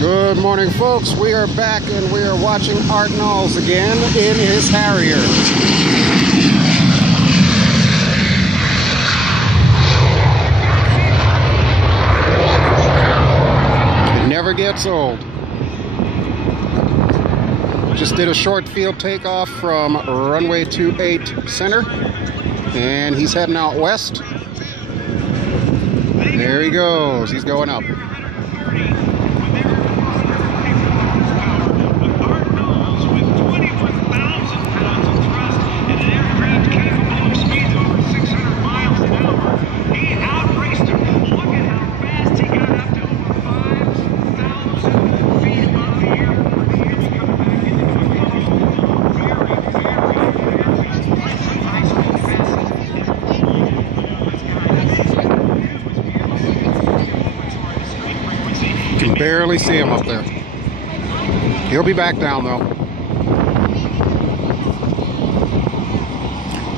Good morning, folks. We are back and we are watching Art Knowles again in his Harrier. It never gets old. Just did a short field takeoff from runway 28 center, and he's heading out west. There he goes. He's going up. Can barely see him up there. He'll be back down though.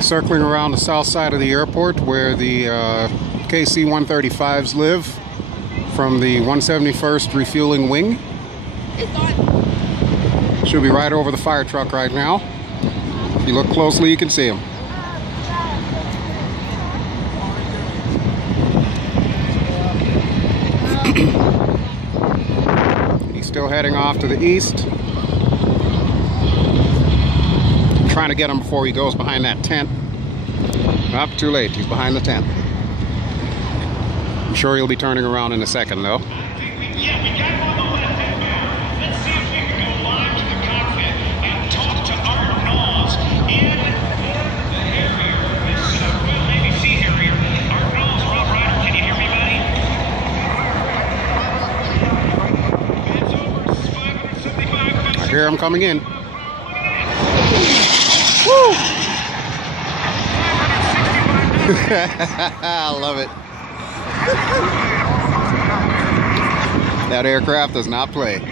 Circling around the south side of the airport where the KC-135s live from the 171st refueling wing. Should be right over the fire truck right now. If you look closely, you can see him. Still heading off to the east. I'm trying to get him before he goes behind that tent. Up, too late. He's behind the tent. I'm sure he'll be turning around in a second, though. Yeah, we got him on the left inbound. Let's see if we can go live to the cockpit and talk to Art Knowles in the Harrier. This Royal Navy Sea Harrier. Art Knowles, Rob Ryder, can you hear me, buddy? I hear him coming in. Woo! I love it. That aircraft does not play. We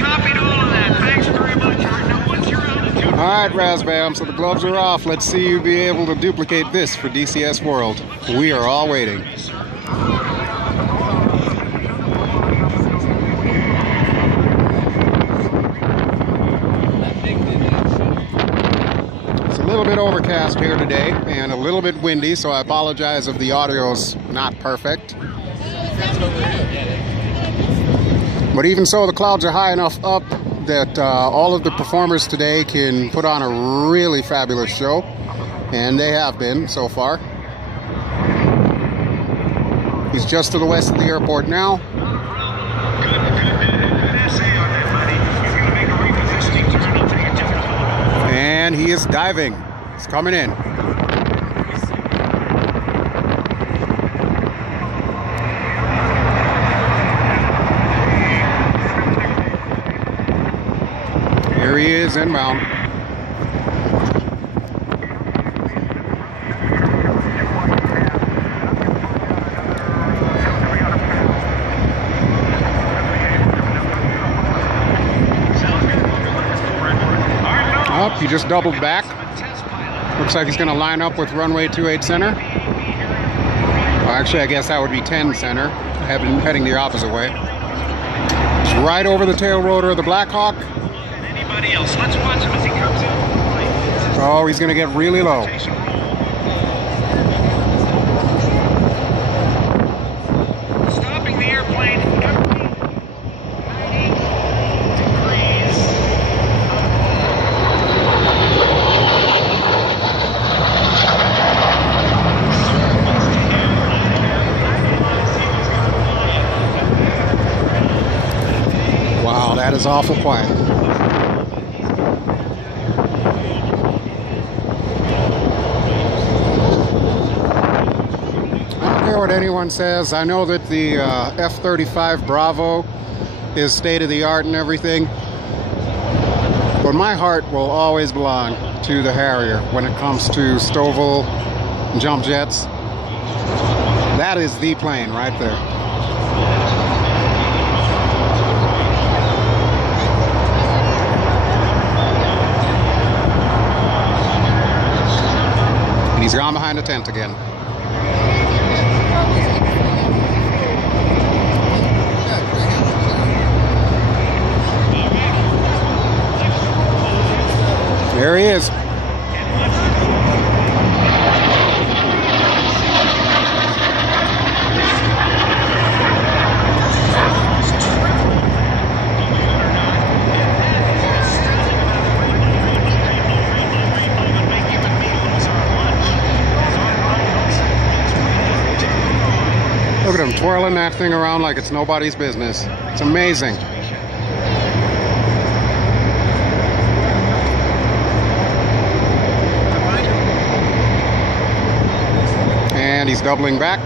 copied all of that. Thanks very much. Now, what's your altitude? All right, Razbam, so the gloves are off. Let's see you be able to duplicate this for DCS World. We are all waiting. A little bit overcast here today and a little bit windy, so I apologize if the audio's not perfect. But even so, the clouds are high enough up that all of the performers today can put on a really fabulous show, and they have been so far. He's just to the west of the airport now. And he is diving. He's coming in. Here he is inbound. He just doubled back. Looks like he's going to line up with runway 28 center. Well, actually, I guess that would be 10 center. Heading the opposite way. He's right over the tail rotor of the Black Hawk. Anybody else? Let's watch him as he comes in. Oh, he's going to get really low. Stopping the airplane. That is awful quiet. I don't care what anyone says. I know that the F-35 Bravo is state-of-the-art and everything, but my heart will always belong to the Harrier when it comes to Stovall jump jets. That is the plane right there. And he's gone behind the tent again. him twirling that thing around like it's nobody's business. It's amazing. And he's doubling back.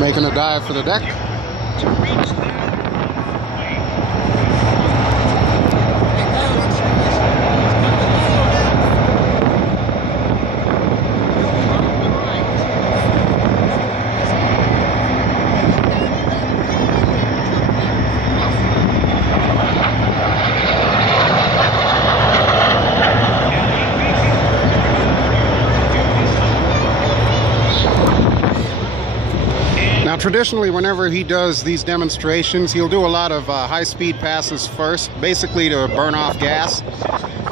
Making a dive for the deck. Now, traditionally, whenever he does these demonstrations, he'll do a lot of high-speed passes first, basically to burn off gas.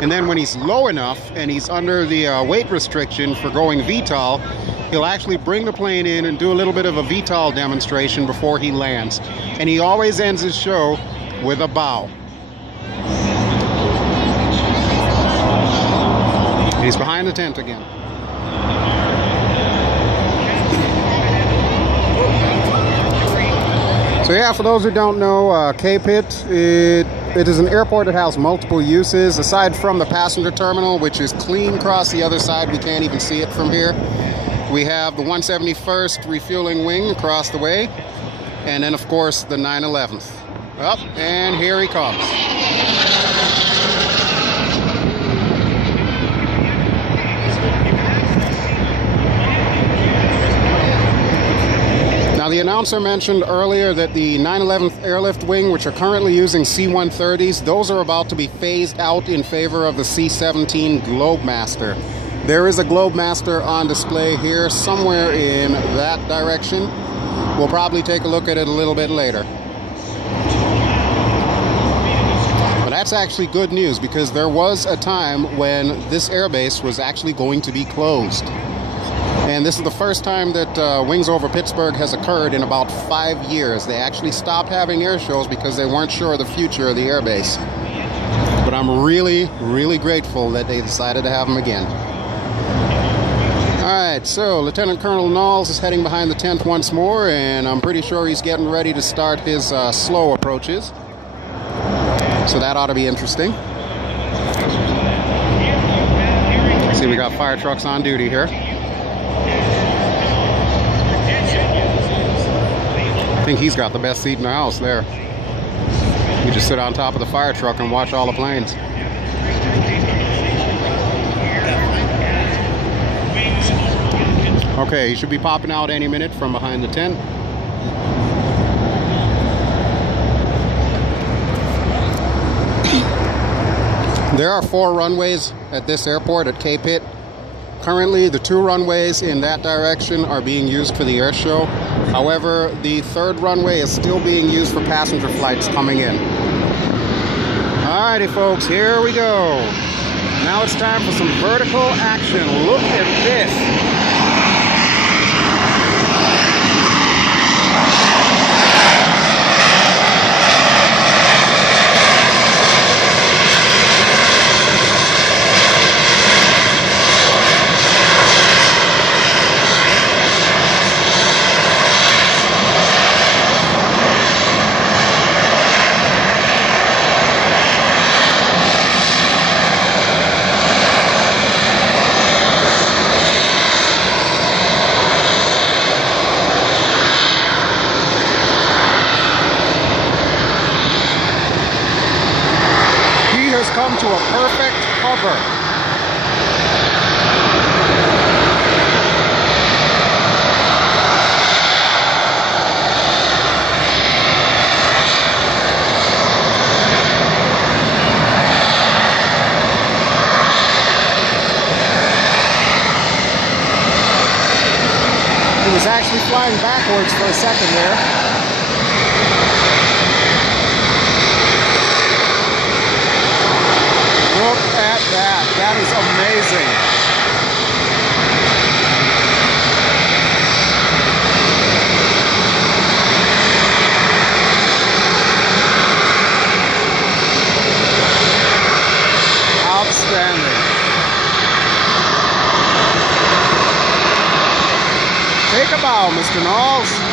And then when he's low enough and he's under the weight restriction for going VTOL, he'll actually bring the plane in and do a little bit of a VTOL demonstration before he lands. And he always ends his show with a bow. He's behind the tent again. So yeah, for those who don't know, K-Pitt, it is an airport that has multiple uses. Aside from the passenger terminal, which is clean across the other side, we can't even see it from here. We have the 171st refueling wing across the way. And then, of course, the 911th. Up, and here he comes. Now, the announcer mentioned earlier that the 911th Airlift Wing, which are currently using C-130s, those are about to be phased out in favor of the C-17 Globemaster. There is a Globemaster on display here somewhere in that direction. We'll probably take a look at it a little bit later. But that's actually good news, because there was a time when this airbase was actually going to be closed. And this is the first time that Wings Over Pittsburgh has occurred in about 5 years. They actually stopped having air shows because they weren't sure of the future of the airbase. But I'm really, really grateful that they decided to have them again. Alright, so Lieutenant Colonel Knowles is heading behind the tent once more, and I'm pretty sure he's getting ready to start his slow approaches. So that ought to be interesting. See, we got fire trucks on duty here. I think he's got the best seat in the house there. You just sit on top of the fire truck and watch all the planes. Okay, he should be popping out any minute from behind the tent. There are 4 runways at this airport at K-Pitt. Currently, the 2 runways in that direction are being used for the air show. However, the 3rd runway is still being used for passenger flights coming in. Alrighty, folks, here we go. Now it's time for some vertical action. Look at this. Come to a perfect cover. He was actually flying backwards for a second there. Look at that. is amazing. Outstanding. Take a bow, Mr. Knowles.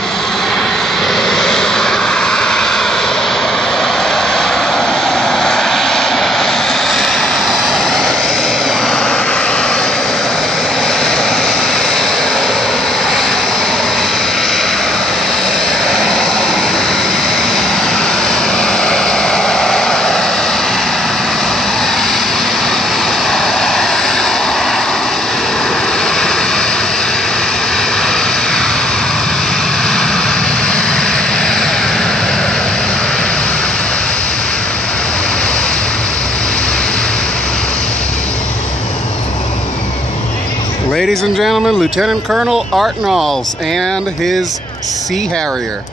Ladies and gentlemen, Lieutenant Colonel Art Knowles and his Sea Harrier.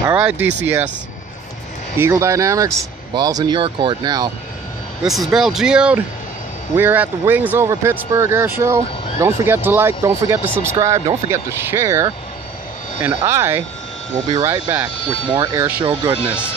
All right, DCS. Eagle Dynamics, ball's in your court now. This is Bell Geode. We are at the Wings over Pittsburgh Air Show. Don't forget to like, don't forget to subscribe, don't forget to share. And I will be right back with more air show goodness.